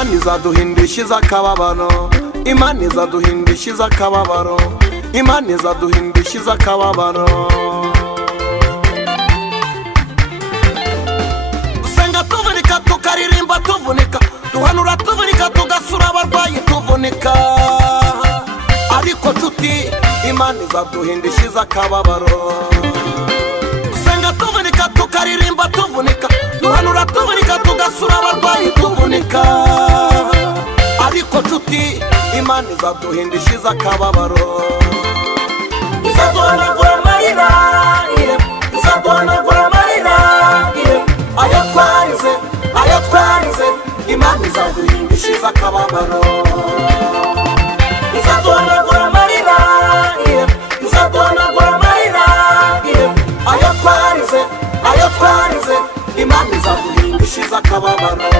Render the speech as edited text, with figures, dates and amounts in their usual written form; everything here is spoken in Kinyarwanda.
Imana izaduhindishiza akababaro, Imana izaduhindishiza akababaro, Imana izaduhindishiza akababaro. Dusenga tuvunika tukaririmba tuvunika, duhanura tuvunika tugasura abarwayi tuvunika. Ariko tuti Imana izaduhindishiza akababaro. Dusenga tuvunika tukaririmba tuvunika, duhanura tuvunika tugasura abarwayi tuvunika. Ariko tuti Imana izaduhindishiza akababaro. Izaduhanagura amarira, izaduhanagura amarira, ayo twarize, Imana izaduhindishiza akababaro. Izaduhanagura amarira, izaduhanagura amarira, ayo twarize, Imana izaduhindishiza akababaro.